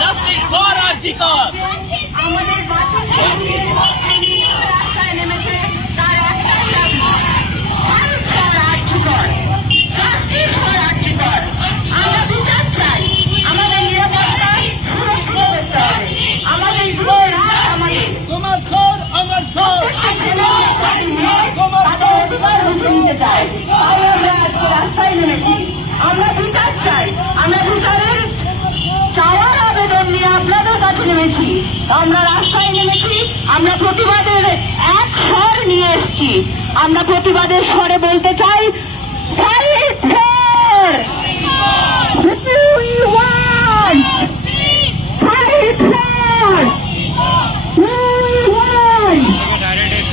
Justice for Arjikar. আমাদের বাচ্চা রাস্তায় নেমেছে, তার একটাই দাবি, fight for RG Kar, justice for RG Kar. আমরা বিচার চাই, আমাদের নিরাপত্তা সুরক্ষিত করতে হবে, আমাদের দুই হাত আমাদের তোমার স্বর আমার স্বর। তাদের অধিকার বুঝে নিতে চাই, তাই আমরা আজকে রাস্তায় নেমেছি। আমরা বিচার চাই, আমরা বিচারের চাওয়ার আবেদন নিয়ে আপনাদের কাছে নেমেছি। আমরা রাস্তায় নেমেছি, আমরা প্রতিবাদের এক স্বর নিয়ে এসেছি। আমরা প্রতিবাদের স্বরে বলতে চাই,